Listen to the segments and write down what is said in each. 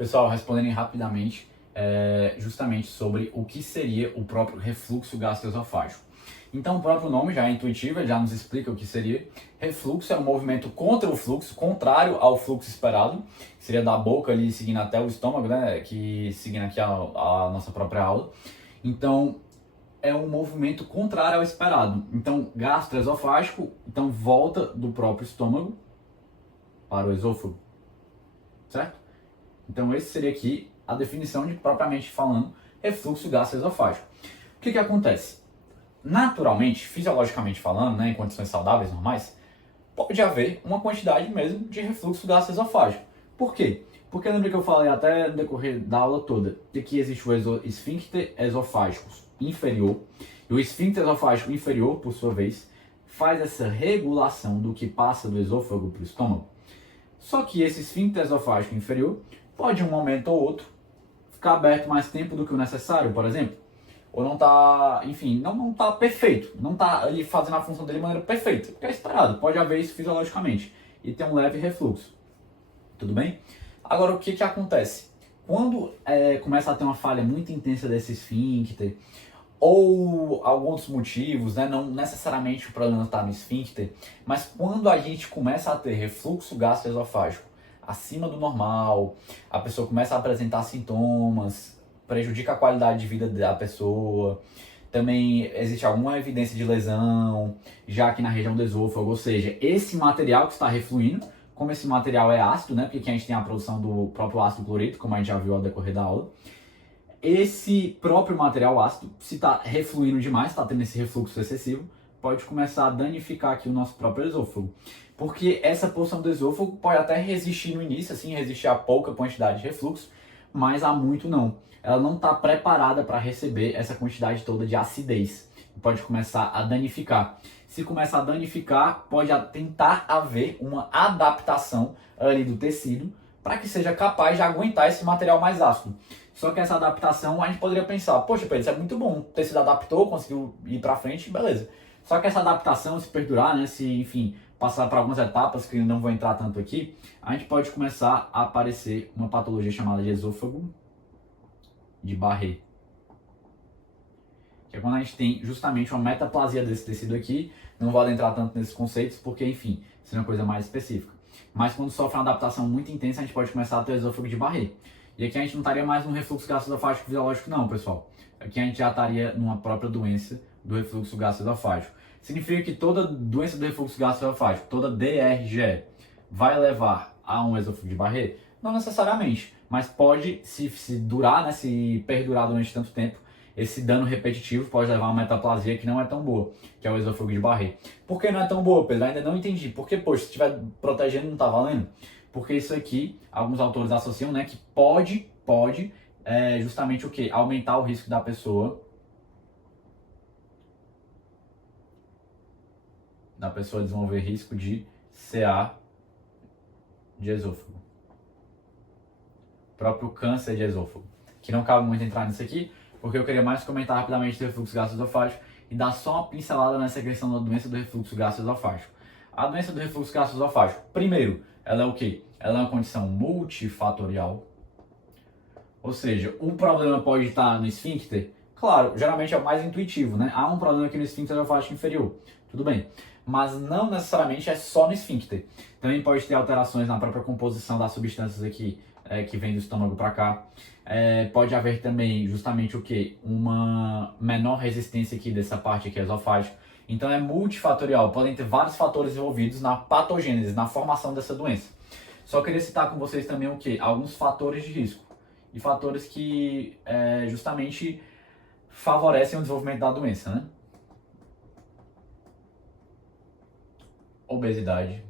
Pessoal, respondendo rapidamente, justamente sobre o que seria o próprio refluxo gastroesofágico. Então, o próprio nome já é intuitivo, ele já nos explica o que seria. Refluxo é um movimento contra o fluxo, contrário ao fluxo esperado, que seria da boca ali seguindo até o estômago, né, que seguindo aqui a nossa própria aula. Então, é um movimento contrário ao esperado. Então, gastroesofágico, então volta do próprio estômago para o esôfago, certo? Então, esse seria aqui a definição de, propriamente falando, refluxo gastroesofágico. O que acontece? Naturalmente, fisiologicamente falando, né, em condições saudáveis, normais, pode haver uma quantidade mesmo de refluxo gastroesofágico. Por quê? Porque lembra que eu falei até no decorrer da aula toda de que existe o esfíncter esofágico inferior, e o esfíncter esofágico inferior, por sua vez, faz essa regulação do que passa do esôfago para o estômago. Só que esse esfíncter esofágico inferior pode, em um momento ou outro, ficar aberto mais tempo do que o necessário, por exemplo. Ou não está, enfim, não está perfeito. Não está ali fazendo a função dele de maneira perfeita. Porque é esperado, pode haver isso fisiologicamente. E ter um leve refluxo. Tudo bem? Agora, o que acontece? Quando começa a ter uma falha muito intensa desse esfíncter, ou alguns motivos, né, não necessariamente o problema está no esfíncter, mas quando a gente começa a ter refluxo gastroesofágico acima do normal, a pessoa começa a apresentar sintomas, prejudica a qualidade de vida da pessoa, também existe alguma evidência de lesão, já aqui na região do esôfago, ou seja, esse material que está refluindo, como esse material é ácido, né, porque aqui a gente tem a produção do próprio ácido clorídrico, como a gente já viu ao decorrer da aula, esse próprio material ácido, se está refluindo demais, está tendo esse refluxo excessivo, pode começar a danificar aqui o nosso próprio esôfago. Porque essa porção do esôfago pode até resistir no início, assim, resistir a pouca quantidade de refluxo, mas a muito não. Ela não está preparada para receber essa quantidade toda de acidez. Pode começar a danificar. Se começar a danificar, pode tentar haver uma adaptação ali do tecido para que seja capaz de aguentar esse material mais ácido. Só que essa adaptação, a gente poderia pensar, poxa, Pedro, isso é muito bom, o tecido adaptou, conseguiu ir para frente, beleza. Só que essa adaptação, se perdurar, né, se, enfim, passar por algumas etapas que não vou entrar tanto aqui, a gente pode começar a aparecer uma patologia chamada de esôfago de Barré. Que é quando a gente tem justamente uma metaplasia desse tecido aqui, não vou adentrar tanto nesses conceitos, porque, enfim, isso é uma coisa mais específica. Mas quando sofre uma adaptação muito intensa, a gente pode começar a ter o esôfago de Barré. E aqui a gente não estaria mais num refluxo gastroesofágico fisiológico não, pessoal. Aqui a gente já estaria numa própria doença do refluxo gastroesofágico. Significa que toda doença do refluxo gastroesofágico, toda DRGE, vai levar a um esôfago de Barré? Não necessariamente, mas pode, se durar, né, se perdurar durante tanto tempo, esse dano repetitivo pode levar a uma metaplasia que não é tão boa, que é o esôfago de Barré. Por que não é tão boa, Pedro? Ainda não entendi. Porque, poxa, se estiver protegendo não está valendo? Porque isso aqui, alguns autores associam, né, que pode justamente o quê? Aumentar o risco da pessoa desenvolver risco de CA de esôfago. O próprio câncer de esôfago. Que não cabe muito entrar nisso aqui, porque eu queria mais comentar rapidamente do refluxo gastroesofágico e dar só uma pincelada nessa questão da doença do refluxo gastroesofágico. A doença do refluxo gastroesofágico, primeiro, ela é o quê? Ela é uma condição multifatorial. Ou seja, o problema pode estar no esfíncter? Claro, geralmente é o mais intuitivo, né? Há um problema aqui no esfíncter esofágico inferior. Tudo bem. Mas não necessariamente é só no esfíncter. Também pode ter alterações na própria composição das substâncias aqui que vem do estômago para cá. Pode haver também justamente o que? Uma menor resistência aqui dessa parte aqui esofágica. Então é multifatorial, podem ter vários fatores envolvidos na patogênese, na formação dessa doença. Só queria citar com vocês também o que? Alguns fatores de risco. E fatores que justamente favorecem o desenvolvimento da doença, né? Obesidade.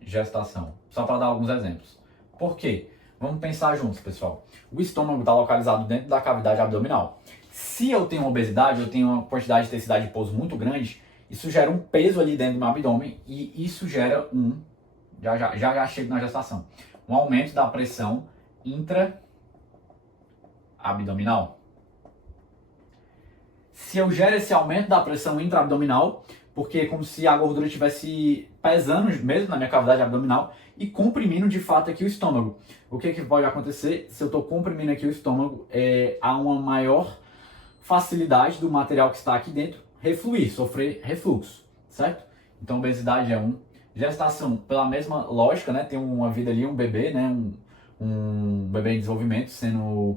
Gestação. Só para dar alguns exemplos. Por quê? Vamos pensar juntos, pessoal. O estômago está localizado dentro da cavidade abdominal. Se eu tenho obesidade, eu tenho uma quantidade de tecido adiposo muito grande, isso gera um peso ali dentro do meu abdômen e isso gera já chego na gestação, um aumento da pressão intra-abdominal. Se eu gero esse aumento da pressão intra-abdominal, porque é como se a gordura estivesse pesando mesmo na minha cavidade abdominal e comprimindo de fato aqui o estômago. O que pode acontecer se eu estou comprimindo aqui o estômago? Há uma maior facilidade do material que está aqui dentro refluir, sofrer refluxo, certo? Então obesidade é um. Gestação, pela mesma lógica, né? Tem uma vida ali, um bebê, né? Um bebê em desenvolvimento sendo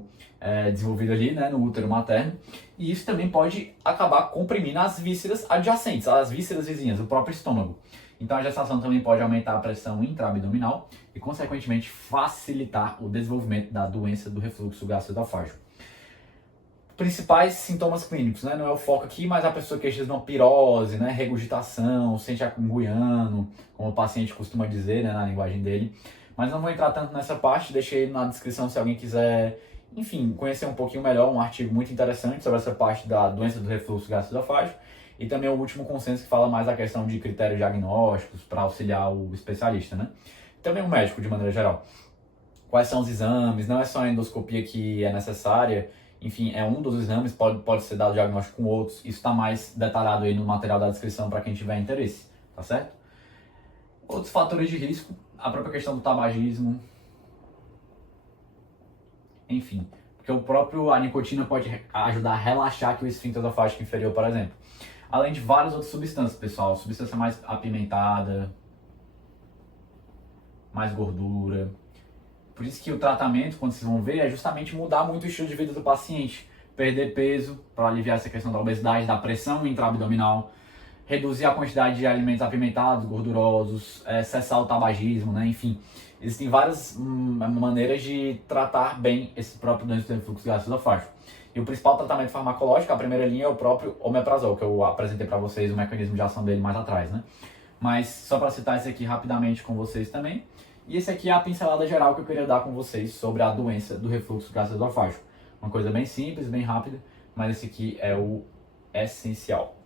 desenvolvido ali, né? No útero materno. E isso também pode acabar comprimindo as vísceras adjacentes, as vísceras vizinhas, o próprio estômago. Então a gestação também pode aumentar a pressão intraabdominal e, consequentemente, facilitar o desenvolvimento da doença do refluxo gastroesofágico. Principais sintomas clínicos, né? Não é o foco aqui, mas a pessoa queixa de uma pirose, né? Regurgitação, sente acunguiano, como o paciente costuma dizer, né? Na linguagem dele. Mas não vou entrar tanto nessa parte, deixei na descrição se alguém quiser, enfim, conhecer um pouquinho melhor, um artigo muito interessante sobre essa parte da doença do refluxo gastroesofágico e também o último consenso que fala mais da questão de critérios diagnósticos para auxiliar o especialista, né? Também o médico, de maneira geral. Quais são os exames? Não é só a endoscopia que é necessária, enfim, é um dos exames, pode ser dado diagnóstico com outros. Isso está mais detalhado aí no material da descrição para quem tiver interesse, tá certo? Outros fatores de risco, a própria questão do tabagismo, enfim, porque a nicotina pode ajudar a relaxar aqui o esfíncter esofágico inferior, por exemplo. Além de várias outras substâncias, pessoal, substância mais apimentada, mais gordura. Por isso que o tratamento, quando vocês vão ver, é justamente mudar muito o estilo de vida do paciente. Perder peso, para aliviar essa questão da obesidade, da pressão intraabdominal, reduzir a quantidade de alimentos apimentados, gordurosos, cessar o tabagismo, né? Enfim, existem várias maneiras de tratar bem esse próprio doença do refluxo gastroesofágico. E o principal tratamento farmacológico, a primeira linha, é o próprio omeprazol, que eu apresentei para vocês o mecanismo de ação dele mais atrás, né? Mas só para citar esse aqui rapidamente com vocês também. E esse aqui é a pincelada geral que eu queria dar com vocês sobre a doença do refluxo gastroesofágico. Uma coisa bem simples, bem rápida, mas esse aqui é o essencial.